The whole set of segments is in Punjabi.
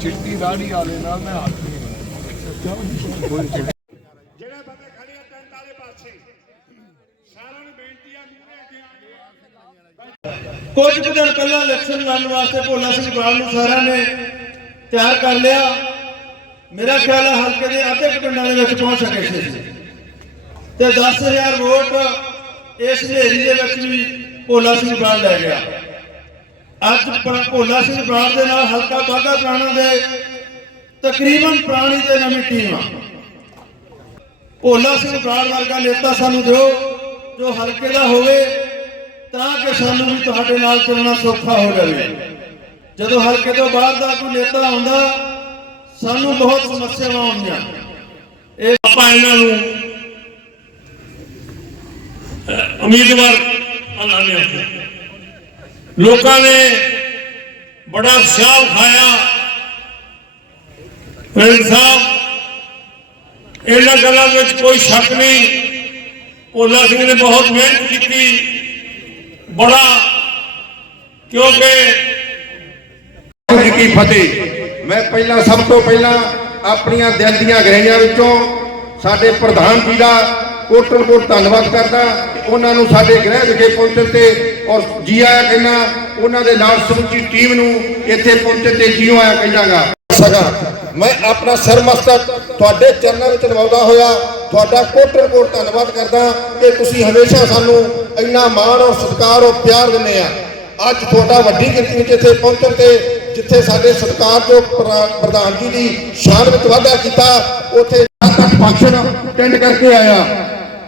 ਚਿੱਟੀ ਦਾੜੀ ਵਾਲੇ ਨਾਲ ਮੈਂ ਹੱਥ ਨਹੀਂ ਜਿਹੜੇ ਬੰਦੇ ਖੜੇ ਆ ਟੈਂਟ ਵਾਲੇ ਪਾਸੇ ਸਾਰਿਆਂ ਨੂੰ ਬੇਨਤੀ ਆ ਮੂਹਰੇ ਅੱਗੇ ਆ ਕੇ ਕੁਝ ਦਿਨ ਪਹਿਲਾਂ ਇਲੈਕਸ਼ਨ ਲੜਨ ਵਾਸਤੇ ਭੋਲਾ ਸਿੰਘ ਬਾਲ ਨੂੰ ਸਾਰਿਆਂ ਨੇ ਤਿਆਰ ਕਰ ਲਿਆ। ਮੇਰਾ ਖਿਆਲ ਹੈ ਹਲਕੇ ਦੇ ਅੱਧੇ ਕੁ ਪਿੰਡਾਂ ਦੇ ਵਿੱਚ ਪਹੁੰਚ ਸਕੇ ਸੀ ਤੇ 10000 ਵੋਟ ਇਸ ਹਨੇਰੀ ਦੇ ਵਿੱਚ ਵੀ ਭੋਲਾ ਸਿੰਘ ਬਾਲ ਲੈ ਗਿਆ। ਅੱਜ ਭੋਲਾ ਸਿੰਘ ਬਾਲ ਦੇ ਨਾਲ ਹਲਕਾ ਬਾਗਾ ਪੁਰਾਣਾ ਦੇ ਤਕਰੀਬਨ ਪੁਰਾਣੀ ਤੇ ਨਵੀਂ ਟੀਮ ਆ। ਭੋਲਾ ਸਿੰਘ ਬਾਲ ਵਰਗਾ ਨੇਤਾ ਸਾਨੂੰ ਦਿਓ, ਜੋ ਹਲਕੇ ਦਾ ਹੋਵੇ, ਤਾਂ ਕਿ ਸਾਨੂੰ ਵੀ ਤੁਹਾਡੇ ਨਾਲ ਚੱਲਣਾ ਸੌਖਾ ਹੋ ਜਾਵੇ। ਜਦੋਂ ਹਲਕੇ ਤੋਂ ਬਾਹਰ ਦਾ ਕੋਈ ਨੇਤਾ ਆਉਂਦਾ ਸਾਨੂੰ ਬਹੁਤ ਸਮੱਸਿਆਵਾਂ ਆਉਂਦੀਆਂ। ਇਹ ਆਪਾਂ ਇਹਨਾਂ ਨੂੰ ਉਮੀਦਵਾਰ ਐਲਾਨਿਆ ਸੀ। ਲੋਕਾਂ ਨੇ ਬੜਾ ਉਤਸ਼ਾਹ ਖਾਇਆ ਪਿੰਡ ਸਾਹਿਬ, ਇਹਨਾਂ ਗੱਲਾਂ ਵਿੱਚ ਕੋਈ ਸ਼ੱਕ ਨਹੀਂ। ਭੋਲਾ ਸਿੰਘ ਨੇ ਬਹੁਤ ਮਿਹਨਤ ਕੀਤੀ। ਬੜਾ, ਕਿਉਂਕਿ ਕੀ ਫਤਿਹ। ਮੈਂ ਪਹਿਲਾਂ ਸਭ ਤੋਂ ਪਹਿਲਾਂ ਆਪਣੀਆਂ ਦਿਲ ਦੀਆਂ ਗਹਿਣੀਆਂ ਵਿੱਚੋਂ ਸਾਡੇ ਪ੍ਰਧਾਨ ਜੀ ਦਾ ਕੋਟਨ ਕੋਟ ਧੰਨਵਾਦ ਕਰਦਾ। ਉਹਨਾਂ ਨੂੰ ਸਾਡੇ ਗ੍ਰਹਿ ਵਿਖੇ ਪਹੁੰਚਣ ਤੇ ਔਰ ਜੀ ਆਇਆ ਕਹਿੰਦਾ, ਉਹਨਾਂ ਦੇ ਨਾਲ ਸਮੁੱਚੀ ਟੀਮ ਨੂੰ ਇੱਥੇ ਪਹੁੰਚਣ ਤੇ ਜੀਓ ਆਇਆ ਕਹਿਣਾਗਾ ਸਗਾ, ਮੈਂ ਆਪਣਾ ਸਰਮਸਤਕ ਤੁਹਾਡੇ ਚਰਨਾਂ ਵਿੱਚ ਲਵਾਉਂਦਾ ਹੋਇਆ ਤੁਹਾਡਾ ਕੋਟਨ ਕੋਟ ਧੰਨਵਾਦ ਕਰਦਾ ਕਿ ਤੁਸੀਂ ਹਮੇਸ਼ਾ ਸਾਨੂੰ ਇੰਨਾ ਮਾਣ ਔਰ ਸਤਿਕਾਰ ਔਰ ਪਿਆਰ ਦਿੰਦੇ ਆ। ਅੱਜ ਤੁਹਾਡਾ ਵੱਡੀ ਗਿਣਤੀ ਵਿੱਚ ਇੱਥੇ ਪਹੁੰਚਣ ਤੇ ਜਿੱਥੇ ਸਾਡੇ ਸਰਕਾਰ ਤੋਂ ਪ੍ਰਧਾਨ ਜੀ ਦੀ ਸ਼ਾਨ ਵਿੱਚ ਵਾਧਾ ਕੀਤਾ, ਉੱਥੇ ਸੱਤ ਫੰਕਸ਼ਨ ਅਟੈਂਡ ਕਰਕੇ ਆਇਆ।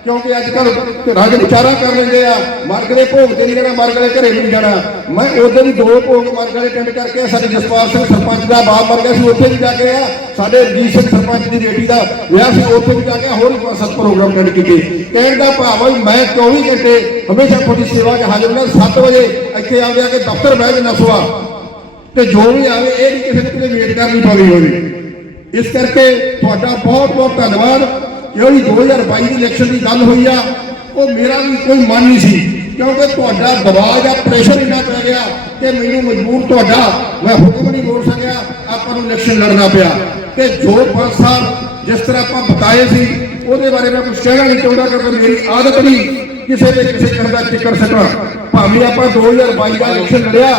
ਕਿਉਂਕਿ ਅੱਜ ਕੱਲ ਰਾਜ ਵਿਚਾਰਾ ਕਰ ਲੈਂਦੇ ਆ। ਮਰਗ ਦੇ ਭੋਗ ਤੇ ਨਹੀਂ ਜਾਣਾ ਮਰਗਲੇ ਘਰੇ ਨਹੀਂ ਜਾਣਾ। ਮੈਂ ਉਦੋਂ ਵੀ ਦੋ ਭੋਗ ਮਰਗਲੇ ਅਟੈਂਡ ਕਰਕੇ ਸਾਡੇ ਜਸਪਾਲ ਸਿੰਘ ਸਰਪੰਚ ਦਾ ਬਾਪ ਮਰ ਗਿਆ ਸੀ, ਉੱਥੇ ਵੀ ਜਾ ਕੇ ਆ ਸਾਡੇ ਰਜੀਤ ਸਿੰਘ ਸਰਪੰਚ ਦੀ ਬੇਟੀ ਦਾ ਵਿਆਹ ਸੀ, ਉੱਥੇ ਵੀ ਜਾ ਕੇ ਹੋਰ ਵੀ ਪੰਜ ਪ੍ਰੋਗਰਾਮ ਅਟੈਂਡ ਕੀਤੇ। ਕਹਿਣ ਦਾ ਭਾਵ ਹੈ, ਮੈਂ 24 ਘੰਟੇ ਹਮੇਸ਼ਾ ਤੁਹਾਡੀ ਸੇਵਾ 'ਚ ਹਾਜ਼ਰ ਹਾਂ 7 ਵਜੇ ਇੱਥੇ ਆਉਂਦੇ ਆ ਕੇ ਦਫ਼ਤਰ ਬਹਿ ਕੇ ਨਸਵਾ। ਤੇ ਜੋ ਵੀ ਆਵੇ, ਇਹ ਨਹੀਂ ਕਿਸੇ ਨੂੰ ਕਿਤੇ ਵੇਟ ਕਰਨੀ ਪਵੇ ਹੋਵੇ ਇਸ ਕਰਕੇ ਤੁਹਾਡਾ ਬਹੁਤ ਬਹੁਤ ਧੰਨਵਾਦ। ਜਿਹੜੀ 2022 ਦੀ ਇਲੈਕਸ਼ਨ ਦੀ ਗੱਲ ਹੋਈ ਆ। ਉਹ ਮੇਰਾ ਵੀ ਕੋਈ ਮਨ ਨਹੀਂ ਸੀ, ਕਿਉਂਕਿ ਤੁਹਾਡਾ ਦਬਾਅ ਜਾਂ ਪ੍ਰੈਸ਼ਰ ਇੰਨਾ ਪੈ ਗਿਆ ਕਿ ਮੈਨੂੰ ਮਜਬੂਰ ਤੁਹਾਡਾ ਮੈਂ ਹੁਕਮ ਨਹੀਂ ਬੋਲ ਸਕਿਆ ਆਪਾਂ ਨੂੰ ਇਲੈਕਸ਼ਨ ਲੜਨਾ ਪਿਆ। ਤੇ ਜੋ 5 ਸਾਲ ਜਿਸ ਤਰ੍ਹਾਂ ਆਪਾਂ ਬਤਾਏ ਸੀ, ਉਹਦੇ ਬਾਰੇ ਮੈਂ ਕੁਝ ਕਹਿਣਾ ਨਹੀਂ ਚਾਹੁੰਦਾ ਕਿਉਂਕਿ ਮੇਰੀ ਆਦਤ ਨਹੀਂ ਕਿਸੇ ਦੇ ਕਿਸੇ ਕਰਦਾ ਦਾ ਟਿਕਰ ਸਕਣਾ ਭਾਵੇਂ ਆਪਾਂ 2022 ਦਾ ਇਲੈਕਸ਼ਨ ਲੜਿਆ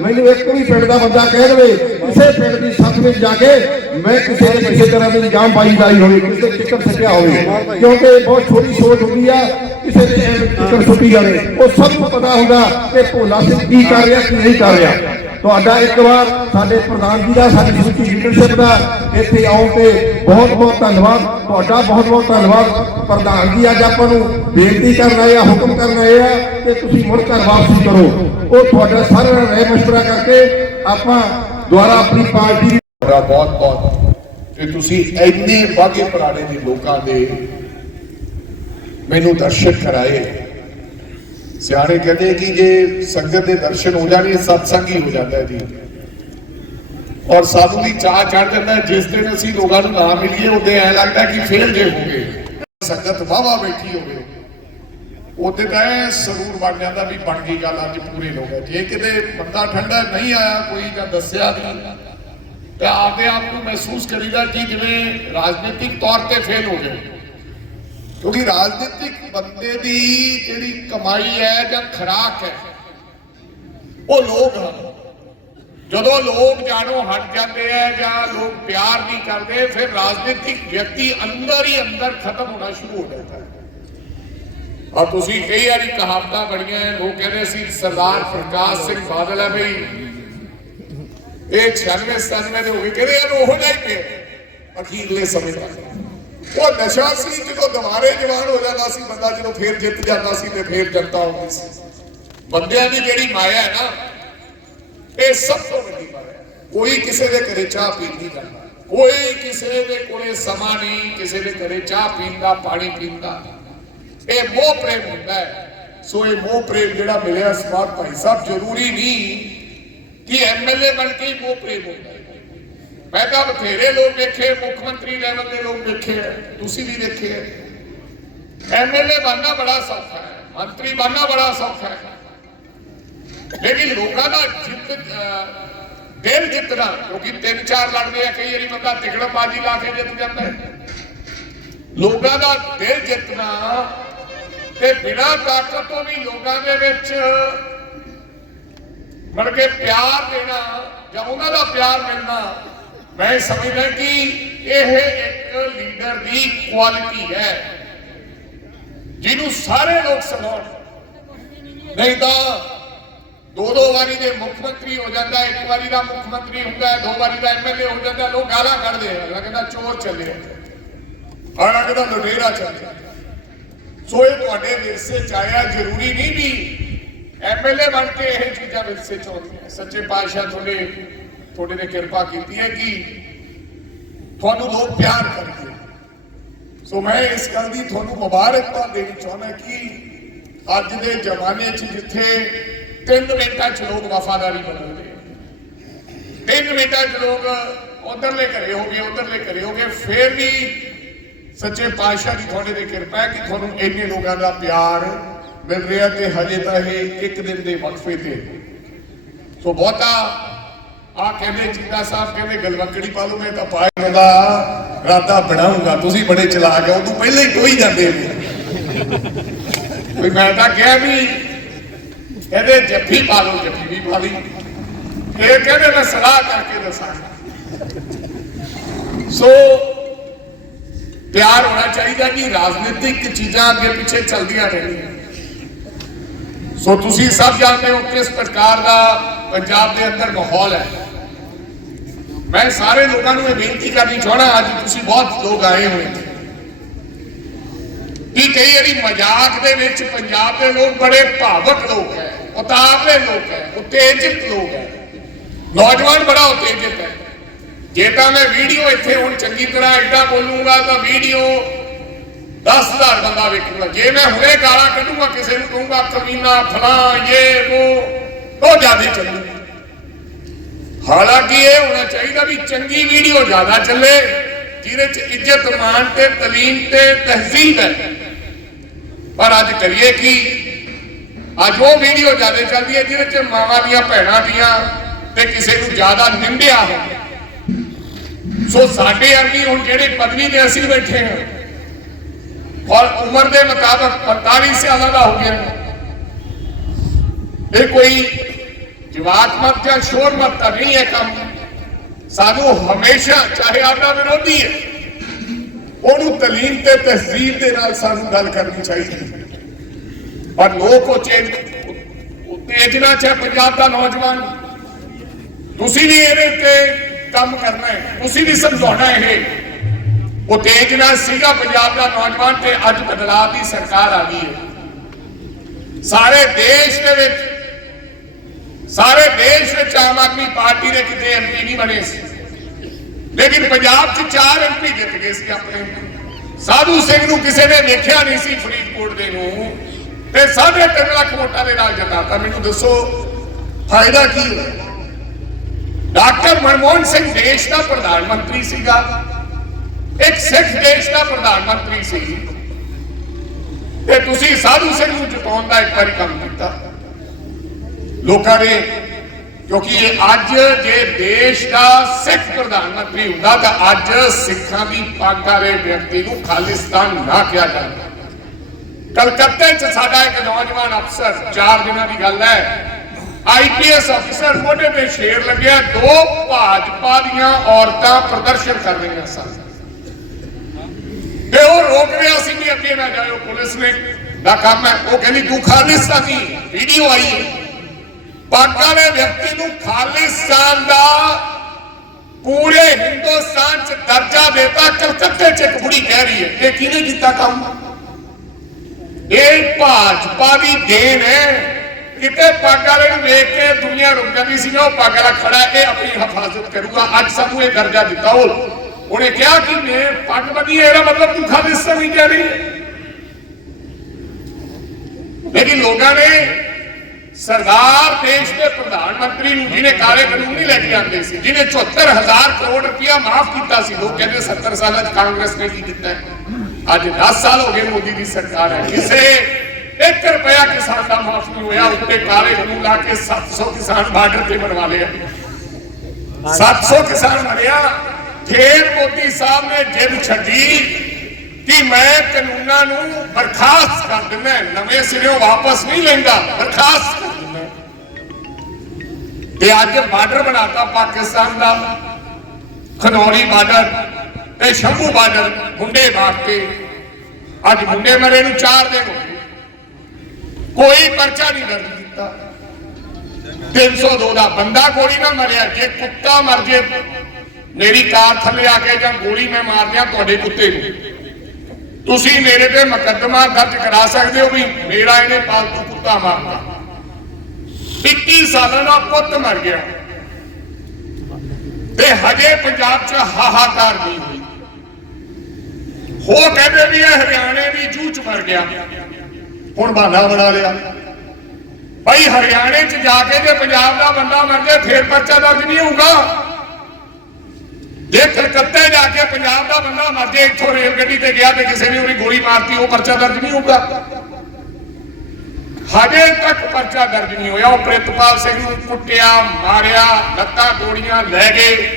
ਮੈਨੂੰ ਇੱਕ ਵੀ ਪਿੰਡ ਦਾ ਬੰਦਾ ਕਹਿ ਦੇਵੇ, ਕਿਸੇ ਪਿੰਡ ਦੀ ਸੱਥ ਵਿੱਚ ਜਾ ਕੇ ਮੈਂ ਕਿਸੇ ਦੇ ਕਿਸੇ ਤਰ੍ਹਾਂ ਦੀ ਇਲਜ਼ਾਮ ਬਾਈਦਾਰੀ ਹੋਵੇ, ਕਿਸੇ ਦੇ ਟਿਕਟ ਹੋਵੇ। ਕਿਉਂਕਿ ਬਹੁਤ ਛੋਟੀ ਸੋਚ ਹੁੰਦੀ ਆ, ਕਿਸੇ ਦੇ ਐਵੇਂ ਸੁੱਟੀ ਜਾਵੇ। ਉਹ ਸਭ ਨੂੰ ਪਤਾ ਹੁੰਦਾ ਕਿ ਭੋਲਾ ਸਿੰਘ ਕੀ ਕਰ ਰਿਹਾ, ਕੀ ਨਹੀਂ ਕਰ ਰਿਹਾ। ਤੁਹਾਡਾ ਇੱਕ ਵਾਰ ਸਾਡੇ ਪ੍ਰਧਾਨ ਜੀ ਦਾ, ਸਾਡੀ ਸਮੁੱਚੀ ਲੀਡਰਸ਼ਿਪ ਦਾ ਇੱਥੇ ਆਉਣ ਤੇ ਬਹੁਤ ਬਹੁਤ ਧੰਨਵਾਦ। ਤੁਹਾਡਾ ਬਹੁਤ ਬਹੁਤ ਧੰਨਵਾਦ। ਪ੍ਰਧਾਨ ਜੀ, ਅੱਜ ਆਪਾਂ ਨੂੰ ਬੇਨਤੀ ਕਰਨ ਆਏ ਆ, ਹੁਕਮ ਕਰਨ ਆਏ ਆ ਕਿ ਤੁਸੀਂ ਮੁੜ ਘਰ ਵਾਪਸੀ ਕਰੋ। ਉਹ ਤੁਹਾਡਾ ਸਾਰਿਆਂ ਨਾਲ ਰਾਏ ਮਸ਼ਵਰਾ ਕਰਕੇ ਆਪਾਂ ਦੁਆਰਾ ਆਪਣੀ ਪਾਰਟੀ ਦੀ ਤੁਹਾਡਾ ਬਹੁਤ ਬਹੁਤ ਕਿ ਤੁਸੀਂ ਇੰਨੇ ਵਾਗੇ ਪੁਰਾਣੇ ਦੇ ਲੋਕਾਂ ਦੇ ਮੈਨੂੰ ਦਰਸ਼ਨ ਕਰਾਏ ਸਿਆਣੇ ਕਹਿੰਦੇ ਕਿ ਜੇ ਸੰਗਤ ਦੇ ਦਰਸ਼ਨ ਹੋ ਜਾਣੇ ਸਤਸੰਗ ਹੀ ਹੋ ਜਾਂਦਾ ਹੈ ਜੀ ਔਰ ਸਾਨੂੰ ਵੀ ਚਾਹ ਚੜ ਜਾਂਦਾ ਹੈ, ਜਿਸ ਦਿਨ ਅਸੀਂ ਲੋਕਾਂ ਨੂੰ ਨਾ ਮਿਲੀਏ ਉਹਦੇ ਐ ਲੱਗਦਾ ਕਿ ਫੇਲ ਜੇ ਹੋ ਗਏ ਸੰਗਤ ਵਾਵਾ ਬੈਠੀ ਹੋਵੇ ਉਹਦੇ ਤਾਂ ਇਹ ਸਰੂਰ ਬਣ ਜਾਂਦਾ ਵੀ ਬਣ ਗਈ ਗੱਲ ਅੱਜ ਪੂਰੇ ਲੋਕ ਹੈ। ਜੇ ਕਿਤੇ ਬੰਦਾ ਠੰਡਾ ਨਹੀਂ ਆਇਆ, ਕੋਈ ਜਾਂ ਦੱਸਿਆ ਨਹੀਂ, ਤੇ ਆਪਦੇ ਆਪ ਨੂੰ ਮਹਿਸੂਸ ਕਰੀਦਾ ਕਿ ਜਿਵੇਂ ਰਾਜਨੀਤਿਕ ਤੌਰ ਤੇ ਫੇਲ ਹੋ ਗਏ। ਕਿਉਂਕਿ ਰਾਜਨੀਤਿਕ ਬੰਦੇ ਦੀ ਜਿਹੜੀ ਕਮਾਈ ਹੈ ਜਾਂ ਖਰਾਕ ਹੈ, ਉਹ ਲੋਕ ਹਨ। ਜਦੋਂ ਲੋਕ ਜਾਣੋ ਹਟ ਜਾਂਦੇ ਆ ਜਾਂ ਲੋਕ ਪਿਆਰ ਨਹੀਂ ਕਰਦੇ, ਫਿਰ ਰਾਜਨੀਤਿਕ ਵਿਅਕਤੀ ਅੰਦਰ ਹੀ ਅੰਦਰ ਖਤਮ ਹੋਣਾ ਸ਼ੁਰੂ ਹੋ ਜਾਂਦਾ ਹੈ। ਆ ਤੁਸੀਂ ਕਈ ਵਾਰੀ ਕਹਾਵਤਾਂ ਬੜੀਆਂ ਹੈ, ਲੋਕ ਕਹਿੰਦੇ ਸੀ ਸਰਦਾਰ ਪ੍ਰਕਾਸ਼ ਸਿੰਘ ਬਾਦਲ ਹੈ ਬਈ ਇਹ 96 97 ਦੇ ਹੋ ਗਏ ਕਹਿੰਦੇ ਇਹਨੂੰ ਉਹ ਨਹੀਂ ਪਿਆ ਅਖੀਰਲੇ ਸਮੇਂ ਤੱਕ ਉਹ ਨਸ਼ਾ ਸੀ ਜਦੋਂ ਦੁਬਾਰੇ ਜਵਾਨ ਹੋ ਜਾਂਦਾ ਸੀ ਬੰਦਾ ਜਦੋਂ ਫੇਰ ਜਿੱਤ ਜਾਂਦਾ ਸੀ ਤੇ ਫੇਰ ਜਨਤਾ ਹੁੰਦੀ ਸੀ ਬੰਦਿਆਂ ਦੀ ਜਿਹੜੀ ਮਾਇਆ ਹੈ ਨਾ ਇਹ ਸਭ ਤੋਂ ਵੱਡੀ ਮਾਇਆ ਹੈ। ਕੋਈ ਕਿਸੇ ਦੇ ਘਰੇ ਚਾਹ ਪੀਣ ਨਹੀਂ ਜਾਂਦਾ ਕੋਈ ਕਿਸੇ ਦੇ ਕੋਲੇ ਸਮਾਂ ਨਹੀਂ ਕਿਸੇ ਦੇ ਘਰੇ ਚਾਹ ਪੀਣ ਦਾ ਪਾਣੀ ਪੀਣ ਦਾ ਇਹ ਮੋਹ ਪ੍ਰੇਮ ਹੁੰਦਾ ਹੈ। ਸੋ ਇਹ ਮੋਹ ਪ੍ਰੇਮ ਜਿਹੜਾ ਮਿਲਿਆ ਸਮਾਤ ਭਾਈ ਸਾਹਿਬ ਜ਼ਰੂਰੀ ਨਹੀਂ ਕਿ ਐਮਐਲਏ ਬਣ ਕੇ ਹੀ ਮੋਹ ਪ੍ਰੇਮ ਹੁੰਦਾ ਹੈ। ਮੈਂ ਤਾਂ ਬਥੇਰੇ ਲੋਕ ਵੇਖੇ ਮੁੱਖ ਮੰਤਰੀ ਲੈਵਲ ਦੇ ਲੋਕ ਵੇਖੇ ਤੁਸੀਂ ਵੀ ਦੇਖੇ ਐਮਐਲਏ ਬਣਨਾ ਬੜਾ ਸੌਖਾ ਹੈ, ਮੰਤਰੀ ਬਣਨਾ ਬੜਾ ਸੌਖਾ ਹੈ। ਲੇਕਿਨ ਲੋਕਾਂ ਦਾ ਜਿੱਤ ਦਿਲ ਜਿੱਤਣਾ, ਕਿਉਂਕਿ ਤਿੰਨ ਚਾਰ ਲੜਦੇ ਆ, ਕਈ ਵਾਰੀ ਬੰਦਾ ਤਿਗੜਬਾਜ਼ੀ ਲਾ ਕੇ ਜਿੱਤ ਜਾਂਦਾ ਹੈ। ਲੋਕਾਂ ਦਾ ਦਿਲ ਜਿੱਤਣਾ ਤੇ ਬਿਨਾਂ ਤਾਕਤ ਤੋਂ ਵੀ ਲੋਕਾਂ ਦੇ ਵਿੱਚ ਮੜ ਕੇ ਪਿਆਰ ਦੇਣਾ ਜਾਂ ਉਹਨਾਂ ਦਾ ਪਿਆਰ ਮਿਲਣਾ, ਮੈਂ ਸਮਝਦਾ ਕਿ ਇਹ ਇੱਕ ਲੀਡਰ ਦੀ ਕੁਆਲਿਟੀ ਹੈ, ਜਿਹਨੂੰ ਸਾਰੇ ਲੋਕ ਸਲਾਉਣ ਨਹੀਂ ਤਾਂ ਦੋ ਦੋ ਵਾਰੀ ਦੇ ਮੁੱਖ ਮੰਤਰੀ ਹੋ ਜਾਂਦਾ, ਇੱਕ ਵਾਰੀ ਦਾ ਮੁੱਖ ਮੰਤਰੀ ਹੁੰਦਾ ਹੈ ਦੋ ਵਾਰੀ ਦਾ ਐਮਐਲਏ ਹੋ ਜਾਂਦਾ, ਲੋਕ ਗਾਲਾਂ ਕੱਢਦੇ ਆ, ਅਗਲਾ ਕਹਿੰਦਾ ਚੋਰ ਚੱਲੇ ਅਗਲਾ ਕਹਿੰਦਾ ਲੁਟੇਰਾ ਚੱਲੇ ਸੋ ਇਹ ਤੁਹਾਡੇ ਵਿਰਸੇ ਚ ਆਇਆ, ਜ਼ਰੂਰੀ ਨਹੀਂ ਵੀ ਐਮਐਲਏ ਬਣ ਕੇ ਇਹ ਚੀਜ਼ਾਂ ਵਿਰਸੇ ਚ ਆਉਂਦੀਆਂ ਸੱਚੇ ਪਾਤਸ਼ਾਹ ਤੁਹਾਡੇ ਤੁਹਾਡੇ ਨੇ ਕਿਰਪਾ ਕੀਤੀ ਹੈ ਕਿ ਤੁਹਾਨੂੰ ਲੋਕ ਪਿਆਰ ਕਰਦੇ ਸੋ ਮੈਂ ਇਸ ਗੱਲ ਦੀ ਤੁਹਾਨੂੰ ਮੁਬਾਰਕਬਾਦ ਦੇਣੀ ਚਾਹੁੰਦਾ ਕਿ ਅੱਜ ਦੇ ਜ਼ਮਾਨੇ 'ਚ ਜਿੱਥੇ ਤਿੰਨ ਮਿੰਟਾਂ 'ਚ ਲੋਕ ਵਫਾਦਾਰੀ ਬਦਲਦੇ ਆ। ਤਿੰਨ ਮਿੰਟਾਂ 'ਚ ਲੋਕ ਉਧਰਲੇ ਘਰੇ ਹੋ ਗਏ, ਉਧਰਲੇ ਘਰੇ ਹੋ ਗਏ, ਫੇਰ ਵੀ ਸੱਚੇ ਪਾਤਸ਼ਾਹ ਦੀ ਤੁਹਾਡੇ ਤੇ ਕਿਰਪਾ ਹੈ ਕਿ ਤੁਹਾਨੂੰ ਇੰਨੇ ਲੋਕਾਂ ਦਾ ਪਿਆਰ ਮਿਲ ਰਿਹਾ ਤੇ ਹਜੇ ਤਾਂ ਇਹ ਇੱਕ ਦਿਨ ਦੇ ਵਕਫੇ ਤੇ ਸੋ ਬਹੁਤਾ ਆ ਕਹਿੰਦੇ ਚੀਤਾ ਸਾਹਿਬ ਕਹਿੰਦੇ ਗਲਵਕੜੀ ਪਾ ਲਓ, ਮੈਂ ਤਾਂ ਪਾਇਆ ਦਾ ਰਾਤਾ ਬਣਾਉਂਗਾ ਤੁਸੀਂ ਬੜੇ ਚਲਾਕ ਹੋ, ਤੂੰ ਪਹਿਲਾਂ ਹੀ ਕੋਈ ਜਾਂਦੇ ਵੀ ਮੈਂ ਤਾਂ ਕਿਹਾ ਵੀ ਕਹਿੰਦੇ, ਜੱਫੀ ਪਾ ਲਓ, ਜੱਫੀ ਵੀ ਪਾ ਲਈ। ਇਹ ਕਹਿੰਦੇ, ਮੈਂ ਸਲਾਹ ਕਰਕੇ ਦੱਸਾਂਗਾ। ਸੋ ਪਿਆਰ ਹੋਣਾ ਚਾਹੀਦਾ ਕਿ ਰਾਜਨੀਤਿਕ ਚੀਜ਼ਾਂ ਅੱਗੇ ਪਿੱਛੇ ਚੱਲਦੀਆਂ ਰਹਿੰਦੀਆਂ ਸੋ ਤੁਸੀਂ ਸਭ ਜਾਣਦੇ ਹੋ ਕਿਸ ਪ੍ਰਕਾਰ ਦਾ ਪੰਜਾਬ ਦੇ ਅੰਦਰ ਮਾਹੌਲ ਹੈ। ਮੈਂ ਸਾਰੇ ਲੋਕਾਂ ਨੂੰ ਇਹ ਬੇਨਤੀ ਕਰਨੀ ਚਾਹਣਾ ਅੱਜ ਤੁਸੀਂ ਬਹੁਤ ਲੋਕ ਆਏ ਹੋਏ ਨੇ। ਕਿ ਕਈ ਵਾਰੀ ਮਜ਼ਾਕ ਦੇ ਵਿੱਚ ਪੰਜਾਬ ਦੇ ਲੋਕ ਬੜੇ ਭਾਵਕ ਲੋਕ ਹੈ ਉਤਾਵਲੇ ਲੋਕ ਹੈ, ਉਤੇਜਿਤ ਲੋਕ ਹੈ। ਨੌਜਵਾਨ ਬੜਾ ਉਤੇਜਿਤ ਹੈ। ਜੇ ਤਾਂ ਮੈਂ ਵੀਡੀਓ ਇੱਥੇ ਹੁਣ ਚੰਗੀ ਤਰ੍ਹਾਂ ਐਡਾ ਬੋਲੂੰਗਾ ਤਾਂ ਵੀਡੀਓ 10000 ਬੰਦਾ ਵੇਖੂਗਾ। ਜੇ ਮੈਂ ਹੁਣੇ ਗਾਲਾਂ ਕੱਢੂਗਾ, ਕਿਸੇ ਨੂੰ ਕਹੂੰਗਾ ਕਮੀਨਾ ਫਲਾਂ ਇਹ, ਉਹ ਉਹ ਜ਼ਿਆਦਾ ਚੱਲੂ। ਹਾਲਾਂਕਿ ਇਹ ਹੋਣਾ ਚਾਹੀਦਾ ਵੀ ਚੰਗੀ ਵੀਡੀਓ ਜ਼ਿਆਦਾ ਚੱਲੇ, ਜਿਹਦੇ ਚ ਇੱਜ਼ਤ ਮਾਨ ਤੇ ਤਲੀਮ ਤੇ ਤਹਿਜ਼ੀਬ ਹੈ। ਪਰ ਅੱਜ ਕਰੀਏ ਕੀ? ਅੱਜ ਉਹ ਵੀਡੀਓ ਜ਼ਿਆਦਾ ਚੱਲਦੀ ਹੈ ਜਿਹਦੇ ਚ ਮਾਵਾਂ ਦੀਆਂ, ਭੈਣਾਂ ਦੀਆਂ ਤੇ ਕਿਸੇ ਨੂੰ ਜ਼ਿਆਦਾ ਨਿੰਦਿਆ ਹੋਵੇ। ਸੋ ਸਾਡੇ ਅਰਗੀ ਹੁਣ ਜਿਹੜੇ ਪਦਵੀ ਤੇ ਅਸੀਂ ਬੈਠੇ ਹਾਂ ਔਰ ਉਮਰ ਦੇ ਮੁਤਾਬਕ 45 ਸਾਲਾਂ ਦਾ ਹੋ ਗਿਆ ਇਹ ਕੋਈ ਜਵਾਕ ਮਤ ਜਾਂ ਸ਼ੋਰ ਮਤ ਤਾਂ ਨਹੀਂ ਹੈ ਕੰਮ ਸਾਨੂੰ ਹਮੇਸ਼ਾ ਚਾਹੇ ਆਪਣਾ ਵਿਰੋਧੀ ਹੈ ਉਹਨੂੰ ਤਲੀਮ ਤੇ ਤਹਿਜ਼ੀਬ ਦੇ ਨਾਲ ਸਾਨੂੰ ਗੱਲ ਕਰਨੀ ਚਾਹੀਦੀ ਹੈ ਪਰ ਲੋਕ ਉਹ ਚੇਂਜ ਉਤੇਜਨਾ ਚ ਹੈ ਪੰਜਾਬ ਦਾ ਨੌਜਵਾਨ ਤੁਸੀਂ ਵੀ ਇਹਦੇ ਤੇ ਕੰਮ ਕਰਨਾ ਹੈ ਤੁਸੀਂ ਵੀ ਸਮਝਾਉਣਾ ਹੈ ਇਹ ਉਤੇਜਨਾ ਸੀਗਾ ਪੰਜਾਬ ਦਾ ਨੌਜਵਾਨ ਤੇ ਅੱਜ ਬਦਲਾਅ ਦੀ ਸਰਕਾਰ ਆ ਗਈ ਹੈ ਸਾਰੇ ਦੇਸ਼ ਦੇ ਵਿੱਚ ਸਾਰੇ ਦੇਸ਼ ਵਿੱਚ ਆਮ ਆਦਮੀ ਪਾਰਟੀ ਦੇ ਕਿਤੇ ਐਮਪੀ ਨਹੀਂ ਬਣੇ ਸੀ ਲੇਕਿਨ ਪੰਜਾਬ 'ਚ ਚਾਰ ਐਮਪੀ ਜਿੱਤ ਗਏ ਸੀ ਆਪਣੇ ਸਾਧੂ ਸਿੰਘ ਨੂੰ ਕਿਸੇ ਨੇ ਵੇਖਿਆ ਨਹੀਂ ਸੀ ਫਰੀਦਕੋਟ ਦੇ ਨੂੰ ਤੇ ਸਾਢੇ ਤਿੰਨ ਲੱਖ ਵੋਟਾਂ ਦੇ ਨਾਲ ਜਿਤਾਤਾ ਮੈਨੂੰ ਦੱਸੋ ਫਾਇਦਾ ਕੀ ਹੋਇਆ ਡਾਕਟਰ ਮਨਮੋਹਨ ਸਿੰਘ ਦੇਸ਼ ਦਾ ਪ੍ਰਧਾਨ ਮੰਤਰੀ ਸੀਗਾ ਇੱਕ ਸਿੱਖ ਦੇਸ਼ ਦਾ ਪ੍ਰਧਾਨ ਮੰਤਰੀ ਸੀ ਤੇ ਤੁਸੀਂ ਸਾਧੂ ਸਿੰਘ ਨੂੰ ਜਿਤਾਉਣ ਦਾ ਇੱਕ ਵਾਰੀ ਕੰਮ ਕੀਤਾ ਲੋਕਾਂ ਨੇ ਕਿਉਂਕਿ ਇਹ ਅੱਜ ਜੇ ਦੇਸ਼ ਦਾ ਸਿੱਖ ਪ੍ਰਧਾਨ ਮੰਤਰੀ ਹੁੰਦਾ ਤਾਂ ਅੱਜ ਸਿੱਖਾਂ ਦੀ ਪੱਗ ਵਾਲੇ ਵਿਅਕਤੀ ਨੂੰ ਖਾਲਿਸਤਾਨ ਨਾ ਕਿਹਾ ਜਾਂਦਾ ਕਲਕੱਤੇ 'ਚ ਸਾਡਾ ਇੱਕ ਨੌਜਵਾਨ ਅਫਸਰ ਚਾਰ ਦਿਨਾਂ ਦੀ ਗੱਲ ਹੈ ਆਈਪੀਐਸ ਅਫਸਰ ਮੋਢੇ ਤੇ ਸ਼ੇਰ ਲੱਗਿਆ ਦੋ ਭਾਜਪਾ ਦੀਆਂ ਔਰਤਾਂ ਪ੍ਰਦਰਸ਼ਨ ਕਰ ਰਹੀਆਂ ਸਨ ਤੇ ਉਹ ਰੋਕ ਰਿਹਾ ਸੀ ਵੀ ਅੱਗੇ ਨਾ ਜਾਇਓ ਪੁਲਿਸ ਨੇ ਦਾ ਕੰਮ ਹੈ ਉਹ ਕਹਿੰਦੀ ਤੂੰ ਖਾਲਿਸਤਾਨੀ ਵੀਡੀਓ ਆਈ ਹੈ ਪੱਗ ਵਾਲੇ ਵਿਅਕਤੀ ਨੂੰ ਖਾਲਿਸਤਾਨ ਦਾ ਪੂਰੇ ਹਿੰਦੁਸਤਾਨ 'ਚ ਦਰਜਾ ਦੇਤਾ ਕਲਕੱਤੇ 'ਚ ਇੱਕ ਬੁੜੀ ਕਹਿ ਰਹੀ ਹੈ ਇਹ ਕਿਹਨੇ ਕੀਤਾ ਕੰਮ ਇਹ ਭਾਜਪਾ ਦੀ ਦੇਣ ਹੈ ਕਿਤੇ ਪੱਗ ਵਾਲੇ ਨੂੰ ਵੇਖ ਕੇ ਦੁਨੀਆ ਰੁਕ ਜਾਂਦੀ ਸੀ ਉਹ ਪੱਗ ਵਾਲਾ ਖੜਾ ਹੈ, ਇਹ ਆਪਣੀ ਹਿਫਾਜ਼ਤ ਕਰੂਗਾ ਅੱਜ ਸਾਨੂੰ ਇਹ ਦਰਜਾ ਦਿੱਤਾ ਉਹ ਉਹਨੇ ਕਿਹਾ ਕਿ ਮੈਂ ਪੱਗ ਬੰਨੀ ਹੈ, ਇਹਦਾ ਮਤਲਬ ਤੂੰ ਖਾਲਿਸਤਾਨੀ ਕਹਿ ਰਹੀ ਹੈ ਲੇਕਿਨ ਲੋਕਾਂ ਨੇ ਸਰਦਾਰ ਦੇਸ਼ ਦੇ ਪ੍ਰਧਾਨ ਮੰਤਰੀ ਨੂੰ ਜਿਹਨੇ ਕਾਲੇ ਕਾਨੂੰਨ ਨਹੀਂ ਲੈ ਕੇ ਆਂਦੇ ਸੀ ਜਿਹਨੇ 74000 ਕਰੋੜ ਰੁਪਇਆ ਮਾਫ ਕੀਤਾ ਸੀ ਲੋਕ ਕਹਿੰਦੇ 70 ਸਾਲਾਂ 'ਚ ਕਾਂਗਰਸ ਨੇ ਕੀ ਕੀਤਾ ਹੈ? ਅੱਜ 10 ਸਾਲ ਹੋ ਗਏ ਮੋਦੀ ਦੀ ਸਰਕਾਰ ਹੈ ਕਿਸੇ 1 ਰੁਪਿਆ ਕਿਸਾਨ ਦਾ ਮਾਫ ਨਹੀਂ ਹੋਇਆ, ਉੱਤੇ ਕਾਲੇ ਨੂੰ ਲਾ ਕੇ 700 ਕਿਸਾਨ ਬਾਰਡਰ ਤੇ ਮਰਵਾ ਲਿਆ। 700 ਕਿਸਾਨ ਮਰਿਆ, ਫੇਰ ਮੋਦੀ ਸਾਹਿਬ ਨੇ ਜਿੱਦ ਛੱਡੀ ਕਿ ਮੈਂ ਕਾਨੂੰਨਾਂ ਨੂੰ ਬਰਖਾਸਤ ਕਰ ਦਿੰਦਾ ਨਵੇਂ ਸਿਰਿਓਂ ਵਾਪਸ ਨਹੀਂ ਲੈਂਦਾ, ਬਰਖਾਸਤ ਕਰ ਦਿੰਦਾ ਤੇ ਅੱਜ ਬਾਰਡਰ ਬਣਾਤਾ ਪਾਕਿਸਤਾਨ ਦਾ, ਖਨੌਰੀ ਬਾਰਡਰ ਤੇ ਸ਼ੰਭੂ ਬਾਰਡਰ, ਮੁੰਡੇ ਮਾਰ ਕੇ ਅੱਜ ਮੁੰਡੇ ਮਰੇ ਨੂੰ ਚਾਰ ਦਿਨ ਹੋ ਕੋਈ ਪਰਚਾ ਨਹੀਂ ਦਰਜ ਕੀਤਾ। 302 ਦਾ ਬੰਦਾ ਗੋਲੀ ਨਾਲ ਮਰਿਆ, ਜੇ ਕੁੱਤਾ ਮਰ ਜੇ, ਮੇਰੀ ਕਾਰ ਥੱਲੇ ਆ ਕੇ ਜਾਂ ਗੋਲੀ ਮੈਂ ਮਾਰ ਦਿਆਂ ਤੁਹਾਡੇ ਕੁੱਤੇ ਨੂੰ। ਤੁਸੀਂ ਮੇਰੇ ਤੇ ਮੁਕੱਦਮਾ ਦਰਜ ਕਰਾ ਸਕਦੇ ਹੋ ਵੀ ਮੇਰਾ ਇਹਨੇ ਪਾਲਤੂ ਕੁੱਤਾ ਮਾਰਦਾ 21 ਸਾਲਾਂ ਦਾ ਪੁੱਤ ਮਰ ਗਿਆ। ਤੇ ਹਜੇ ਪੰਜਾਬ 'ਚ ਹਾਹਾਕਾਰ ਨਹੀਂ ਹੋਈ। ਹੋ ਕਹਿੰਦੇ ਵੀ ਇਹ ਹਰਿਆਣੇ ਦੀ ਜੂਹ 'ਚ ਮਰ ਗਿਆ। ਹੁਣ ਬਹਾਨਾ ਬਣਾ ਲਿਆ। ਭਾਈ ਹਰਿਆਣੇ 'ਚ ਜਾ ਕੇ ਜੇ ਪੰਜਾਬ ਦਾ ਬੰਦਾ ਮਰ ਜਾਏ, ਫੇਰ ਪਰਚਾ ਦਰਜ ਨਹੀਂ ਹੋਊਗਾ। ਜੇ ਕਲਕੱਤੇ ਜਾ ਕੇ ਪੰਜਾਬ ਦਾ ਬੰਦਾ ਮਰ ਜਾਏ, ਇੱਥੋਂ ਰੇਲ ਗੱਡੀ ਤੇ ਗਿਆ ਤੇ ਕਿਸੇ ਨੇ ਉਹਦੀ ਗੋਲੀ ਮਾਰਤੀ, ਉਹ ਪਰਚਾ ਦਰਜ ਨਹੀਂ ਹੋਊਗਾ। ਹਜੇ ਤੱਕ ਪਰਚਾ ਦਰਜ ਨਹੀਂ ਹੋਇਆ। ਉਹ ਪ੍ਰਿਤਪਾਲ ਸਿੰਘ ਨੂੰ ਕੁੱਟਿਆ, ਮਾਰਿਆ, ਲੱਤਾਂ ਗੋਲੀਆਂ ਲੈ ਗਏ,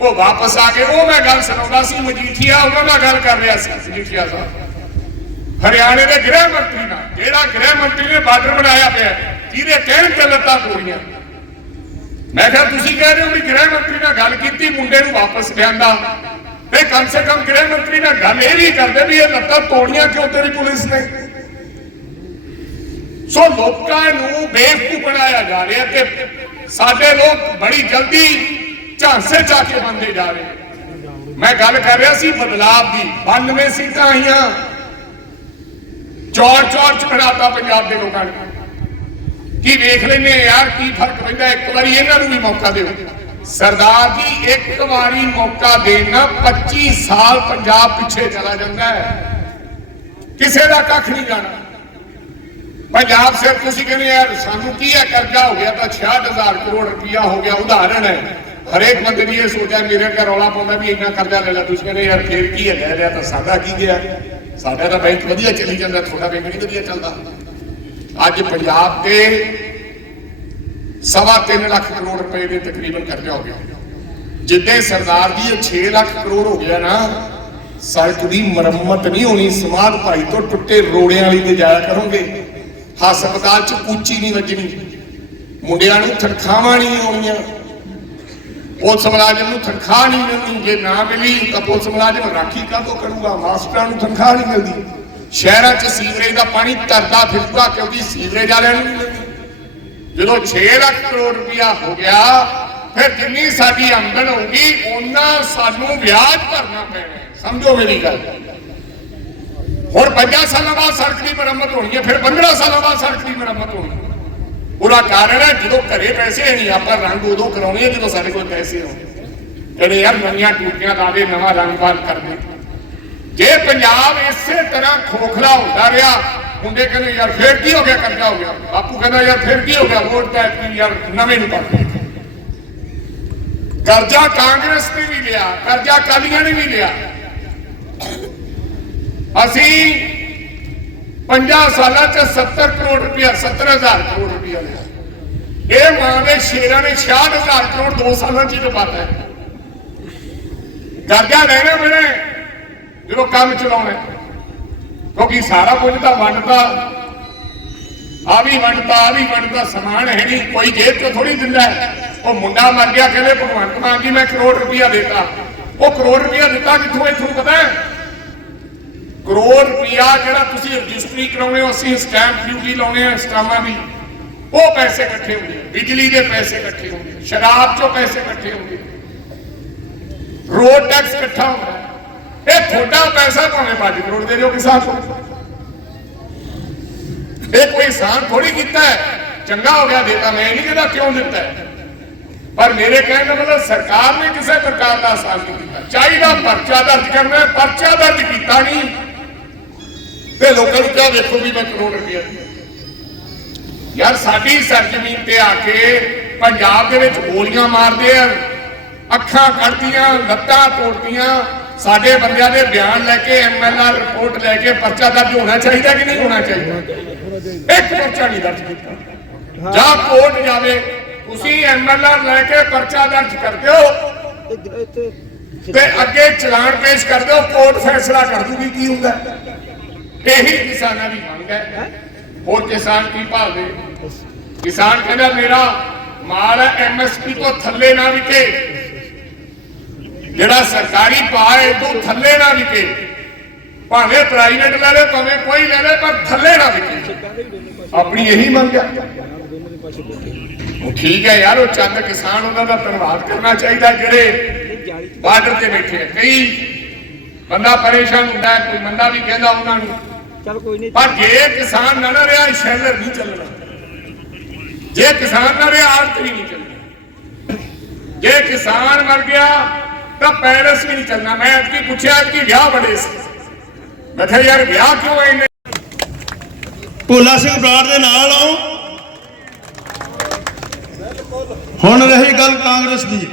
ਉਹ ਵਾਪਸ ਆ ਕੇ ਉਹ ਮੈਂ ਗੱਲ ਸੁਣਾਉਂਦਾ ਸੀ, ਮਜੀਠੀਆ ਉਹਨਾਂ ਨਾਲ ਗੱਲ ਕਰ ਰਿਹਾ ਸੀ, ਮਜੀਠੀਆ ਸਾਹਿਬ। ਹਰਿਆਣੇ ਦੇ ਗ੍ਰਹਿ ਮੰਤਰੀ ਨਾਲ ਜਿਹੜਾ ਗ੍ਰਹਿ ਮੰਤਰੀ ਨੇ ਬਾਰਡਰ ਬਣਾਇਆ ਪਿਆ ਹੈ, ਜਿਹਦੇ ਕਹਿਣ ਤੇ ਲੱਤਾਂ ਤੋੜੀਆਂ ਮੈਂ ਕਿਹਾ ਤੁਸੀਂ ਕਹਿ ਰਹੇ ਹੋ ਵੀ ਗ੍ਰਹਿ ਮੰਤਰੀ ਨਾਲ ਗੱਲ ਕੀਤੀ ਮੁੰਡੇ ਨੂੰ ਵਾਪਸ ਲਿਆਂਦਾ। ਤੇ ਕਮ ਸੇ ਕਮ ਗ੍ਰਹਿ ਮੰਤਰੀ ਨਾਲ ਗੱਲ ਇਹ ਵੀ ਕਰਦੇ ਵੀ ਇਹ ਲੱਤਾਂ ਤੋੜੀਆਂ ਕਿਉਂ ਤੇਰੀ ਪੁਲਿਸ ਨੇ? ਸੋ ਲੋਕਾਂ ਨੂੰ ਬੇਵਕੂਫ ਬਣਾਇਆ ਜਾ ਰਿਹਾ ਤੇ ਸਾਡੇ ਲੋਕ ਬੜੀ ਜਲਦੀ ਝਾਂਸੇ ਚਾ ਕੇ ਬੰਦੇ ਜਾ ਰਹੇ। ਮੈਂ ਗੱਲ ਕਰ ਰਿਹਾ ਸੀ ਬਦਲਾਵ ਦੀ 92 ਸੀਟਾਂ ਆਈਆਂ। ਚੌੜ ਚੌੜ ਚ ਖੜਾਤਾ ਪੰਜਾਬ ਦੇ ਲੋਕਾਂ ਨੇ। ਕੀ ਵੇਖ ਲੈਨੇ ਯਾਰ, ਕੀ ਫ਼ਰਕ ਪੈਂਦਾ? ਇੱਕ ਵਾਰੀ ਇਹਨਾਂ ਨੂੰ ਵੀ ਮੌਕਾ ਦਿਓ। ਸਰਦਾਰ ਜੀ, ਇੱਕ ਵਾਰੀ ਮੌਕਾ ਦੇਣਾ 25 ਸਾਲ ਪੰਜਾਬ ਪਿੱਛੇ ਚਲਾ ਜਾਂਦਾ ਹੈ। ਕਿਸੇ ਦਾ ਕੱਖ ਨਹੀਂ ਜਾਣਾ। ਪੰਜਾਬ ਸਿਰ ਤੁਸੀਂ ਕਹਿੰਦੇ ਯਾਰ ਸਾਨੂੰ ਕੀ ਹੈ, ਕਰਜ਼ਾ ਹੋ ਗਿਆ ਤਾਂ 66000 ਕਰੋੜ ਰੁਪਇਆ ਹੋ ਗਿਆ, ਉਦਾਹਰਣ ਹੈ। ਹਰੇਕ ਬੰਦੇ ਦੀ ਇਹ ਸੋਚਿਆ ਮੇਰੇ ਘਰ ਰੌਲਾ ਪਾਉਂਦਾ ਵੀ ਇੰਨਾ ਕਰਜ਼ਾ ਲੈ ਲਿਆ ਤੁਸੀਂ ਕਹਿੰਦੇ ਯਾਰ ਫੇਰ ਕੀ ਹੈ, ਲੈ ਲਿਆ ਤਾਂ ਸਾਡਾ ਕੀ ਗਿਆ? ਸਾਡਾ ਤਾਂ ਬੈਂਕ ਵਧੀਆ ਚੱਲੀ ਜਾਂਦਾ, ਤੁਹਾਡਾ ਬੈਂਕ ਨਹੀਂ ਵਧੀਆ ਚੱਲਦਾ। ਅੱਜ ਪੰਜਾਬ ਤੇ ਸਵਾ ਤਿੰਨ ਲੱਖ ਕਰੋੜ ਰੁਪਏ ਦੇ ਤਕਰੀਬਨ ਕਰਜ਼ਾ ਹੋ ਗਿਆ। ਜਿੱਦੇ ਸਰਦਾਰ ਜੀ ਇਹ 6 ਲੱਖ ਕਰੋੜ ਹੋ ਗਿਆ ਨਾ, ਸੜਕ ਦੀ ਮੁਰੰਮਤ ਨਹੀਂ ਹੋਣੀ, ਸਮਾਧ ਭਾਈ ਤੋਂ ਟੁੱਟੇ ਰੋੜਿਆਂ ਵਾਲੀ ਤੇ ਜਾਇਆ ਕਰੋਗੇ। ਹਸਪਤਾਲ 'ਚ ਕੂਚੀ ਨਹੀਂ ਵੱਜਣੀ। ਮੁੰਡਿਆਂ ਨੂੰ ਤਨਖਾਹਾਂ ਨਹੀਂ ਆਉਣੀਆਂ। ਪੁਲਿਸ ਮੁਲਾਜ਼ਮ ਨੂੰ ਤਨਖਾਹ ਨਹੀਂ ਮਿਲਦੀ, ਜੇ ਨਾ ਮਿਲੀ ਤਾਂ ਪੁਲਿਸ ਮੁਲਾਜ਼ਮ ਰਾਖੀ ਕਾਹਤੋਂ ਕਰੂਗਾ? ਮਾਸਟਰਾਂ ਨੂੰ ਤਨਖਾਹ ਨਹੀਂ ਮਿਲਦੀ। ਸ਼ਹਿਰਾਂ 'ਚ ਸੀਵਰੇਜ ਦਾ ਪਾਣੀ ਤਰਦਾ ਫਿਰਦਾ ਕਿਉਂਕਿ ਸੀਵਰੇਜ ਵਾਲਿਆਂ ਨੂੰ ਨਹੀਂ ਮਿਲਦੀ। ਜਦੋਂ 6 ਲੱਖ ਕਰੋੜ ਰੁਪਇਆ ਹੋ ਗਿਆ, ਫਿਰ ਜਿੰਨੀ ਸਾਡੀ ਆਮਦਨ ਹੋਊਗੀ ਉਹਨਾਂ ਸਾਨੂੰ ਵਿਆਜ ਭਰਨਾ ਪੈਣਾ। ਹੈ। ਸਮਝੋ ਮੇਰੀ ਗੱਲ। ਹੁਣ 50 ਸਾਲਾਂ ਬਾਅਦ ਸੜਕ ਦੀ ਮੁਰੰਮਤ ਹੋਣੀ ਹੈ, ਫਿਰ 15 ਸਾਲਾਂ ਬਾਅਦ ਸੜਕ ਦੀ ਮੁਰੰਮਤ ਹੋਣੀ ਹੈ। ਉਹਦਾ ਕਾਰਨ ਹੈ, ਜਦੋਂ ਘਰੇ ਪੈਸੇ ਨਹੀਂ, ਆਪਾਂ ਰੰਗ ਉਦੋਂ ਕਰਾਉਣੇ ਆ ਜਦੋਂ ਸਾਡੇ ਕੋਲ ਪੈਸੇ ਹੋਣ। ਕਹਿੰਦੇ ਯਾਰ ਨਵੀਆਂ ਟੂਟੀਆਂ ਲਾ ਦੇ, ਨਵਾਂ ਰੰਗ ਬਾਲ ਕਰ ਜੇ ਪੰਜਾਬ ਇਸੇ ਤਰ੍ਹਾਂ ਖੋਖਲਾ ਹੁੰਦਾ ਰਿਹਾ, ਮੁੰਡੇ ਕਹਿੰਦੇ ਯਾਰ ਫੇਰ ਕੀ ਹੋ ਗਿਆ, ਕਰਜ਼ਾ ਹੋ ਗਿਆ। ਬਾਪੂ ਕਹਿੰਦਾ ਯਾਰ ਫੇਰ ਕੀ ਹੋ ਗਿਆ, ਵੋਟ ਤਾਂ ਐਤਕੀ ਯਾਰ ਨਵੇਂ ਨੂੰ ਪਾ ਕਰਜ਼ਾ ਕਾਂਗਰਸ ਨੇ ਵੀ ਲਿਆ, ਕਰਜ਼ਾ ਕਾਲੀਆਂ ਨੇ ਵੀ ਲਿਆ। ਅਸੀਂ 50 ਸਾਲਾਂ ਚ 70 ਕਰੋੜ ਰੁਪਇਆ 70000 ਕਰੋੜ ਰੁਪਇਆ ਲਿਆ। ਇਹ ਮਾਂ ਦੇ ਸ਼ੇਰਾਂ ਨੇ 66000 ਕਰੋੜ ਦੋ ਸਾਲਾਂ ਚ ਹੀ ਦਬਾਤਾ ਹੈ। ਕਰਜ਼ਾ ਲੈਣਾ ਮੈਨੇ ਜਦੋਂ ਕੰਮ ਚਲਾਉਣਾ ਕਿਉਂਕਿ ਸਾਰਾ ਕੁਝ ਤਾਂ ਵੰਡਦਾ ਆ ਵੀ ਵੰਡਦਾ ਆ ਵੀ ਵੰਡਦਾ ਸਮਾਨ ਹੈ ਨਹੀਂ, ਕੋਈ ਜੇਬ ਤੋਂ ਥੋੜੀ ਦਿੰਦਾ ਉਹ ਮੁੰਡਾ ਮਰ ਗਿਆ, ਕਹਿੰਦੇ ਭਗਵੰਤ ਮਾਨ ਜੀ, ਮੈਂ ਕਰੋੜ ਰੁਪਇਆ ਦੇਤਾ। ਉਹ ਕਰੋੜ ਰੁਪਇਆ ਦਿੱਤਾ ਕਿੱਥੋਂ, ਇੱਥੋਂ ਪਤਾ ਹੈ? ਕਰੋੜ ਰੁਪਇਆ ਜਿਹੜਾ ਤੁਸੀਂ ਰਜਿਸਟਰੀ ਕਰਾਉਣੇ ਹੋ, ਅਸੀਂ ਸਟੈਂਪ ਡਿਊਟੀ ਲਾਉਣੇ ਆ ਸਟਾਮਾਂ ਦੀ ਉਹ ਪੈਸੇ ਇਕੱਠੇ ਹੁੰਦੇ ਆ। ਬਿਜਲੀ ਦੇ ਪੈਸੇ ਇਕੱਠੇ ਹੁੰਦੇ ਆ। ਸ਼ਰਾਬ ਚੋਂ ਪੈਸੇ ਇਕੱਠੇ ਹੁੰਦੇ ਆ। ਰੋਡ ਟੈਕਸ ਇਕੱਠਾ ਹੁੰਦਾ ਇਹ ਤੁਹਾਡਾ ਪੈਸਾ ਭਾਵੇਂ 5 ਕਰੋੜ ਦੇ ਦਿਓ ਕਿਸਾਨ ਨੂੰ ਇਹ ਕੋਈ ਸਾਨ ਥੋੜੀ ਕੀਤਾ ਹੈ। ਚੰਗਾ ਹੋ ਗਿਆ, ਦੇਤਾ ਮੈਂ ਇਹ ਨਹੀਂ ਕਹਿੰਦਾ ਕਿਉਂ ਦਿੱਤਾ ਪਰ ਮੇਰੇ ਕਹਿਣ ਦਾ ਮਤਲਬ ਸਰਕਾਰ ਨੇ ਕਿਸੇ ਪ੍ਰਕਾਰ ਦਾ ਆਸਾਨ ਨਹੀਂ ਕੀਤਾ ਚਾਹੀਦਾ ਪਰਚਾ ਦਰਜ ਕਰਨਾ ਪਰਚਾ ਦਰਜ ਕੀਤਾ ਨਹੀਂ। ਤੇ ਲੋਕਾਂ ਨੂੰ ਕਿਹਾ, ਵੇਖੋ ਵੀ ਮੈਂ ਕਰੋੜ ਰੁਪਇਆ ਯਾਰ ਸਾਡੀ ਸਰਜ਼ਮੀਨ ਤੇ ਆ ਕੇ ਪੰਜਾਬ ਦੇ ਵਿੱਚ ਗੋਲੀਆਂ ਮਾਰਦੇ ਆ, ਅੱਖਾਂ ਕੱਢਦੀਆਂ, ਲੱਤਾਂ ਤੋੜਦੀਆਂ, ਸਾਡੇ ਬੰਦਿਆਂ ਦੇ ਬਿਆਨ ਲੈ ਕੇ ਐਮਐਲਆਰ ਰਿਪੋਰਟ ਲੈ ਕੇ ਪਰਚਾ ਦਰਜ ਹੋਣਾ ਚਾਹੀਦਾ ਕਿ ਨਹੀਂ ਹੋਣਾ ਚਾਹੀਦਾ? ਇੱਕ ਪਰਚਾ ਨਹੀਂ ਦਰਜ ਕੀਤਾ। ਜਾਂ ਕੋਰਟ ਜਾਵੇ, ਤੁਸੀਂ ਐਮਐਲਆਰ ਲੈ ਕੇ ਪਰਚਾ ਦਰਜ ਕਰ ਦਿਓ ਤੇ ਅੱਗੇ ਚਲਾਨ ਪੇਸ਼ ਕਰ ਦਿਓ, ਕੋਰਟ ਫੈਸਲਾ ਕਰ ਦੂਗੀ ਕੀ ਹੁੰਦਾ। ਇਹੀ ਕਿਸਾਨਾਂ ਦੀ ਮੰਗ ਹੈ। ਹੋਰ ਕਿਸਾਨ ਕੀ ਭਾਲਦੇ? ਕਿਸਾਨ ਕਹਿੰਦਾ ਮੇਰਾ ਮਾਲ ਐਮਐਸਪੀ ਤੋਂ ਥੱਲੇ ਨਾ ਵਿਕੇ। ਜਿਹੜਾ ਸਰਕਾਰੀ ਭਾਅ ਹੈ ਤੋਂ ਥੱਲੇ ਨਾ ਵਿਕੇ। ਭਾਵੇਂ ਪ੍ਰਾਈਵੇਟ ਲੈ ਲੈ ਭਾਵੇਂ ਕੋਈ ਲੈ ਲੈ ਪਰ ਥੱਲੇ ਨਾ ਵਿਕੇ। ਆਪਣੀ ਇਹੀ ਮੰਗ ਹੈ। ਠੀਕ ਹੈ ਯਾਰ ਉਹ ਚੰਦ ਕਿਸਾਨ ਉਹਨਾਂ ਦਾ ਧੰਨਵਾਦ ਕਰਨਾ ਚਾਹੀਦਾ ਜਿਹੜੇ ਬਾਰਡਰ ਤੇ ਬੈਠੇ ਆ। ਕਈ ਬੰਦਾ ਪਰੇਸ਼ਾਨ ਹੁੰਦਾ ਕੋਈ ਬੰਦਾ ਵੀ ਕਹਿੰਦਾ ਉਹਨਾਂ ਨੂੰ ਚਲ ਕੋਈ ਨਹੀਂ। ਪਰ ਜੇ ਕਿਸਾਨ ਨਾ ਨਾ ਰਿਹਾ ਸ਼ੈਲਰ ਨਹੀਂ ਚੱਲਣਾ। ਜੇ ਕਿਸਾਨ ਨਾ ਰਿਹਾ ਆੜਤ ਵੀ ਨਹੀਂ ਚੱਲਣਾ। ਜੇ ਕਿਸਾਨ ਮਰ ਗਿਆ ਤਾਂ ਪੈਲਸ ਵੀ ਨਹੀਂ ਚੱਲਣਾ। ਮੈਂ ਅੱਜ ਪੁੱਛਿਆ ਕਿ ਵਿਆਹ ਬੜੇ ਸੀ। ਮੈਂ ਕਿਹਾ ਯਾਰ ਵਿਆਹ ਕਿਉਂ ਇੰਨੇ? ਭੋਲਾ ਸਿੰਘ ਬਰਾੜ ਦੇ ਨਾਲ ਆਓ। ਹੁਣ ਰਹੀ ਗੱਲ ਕਾਂਗਰਸ ਦੀ।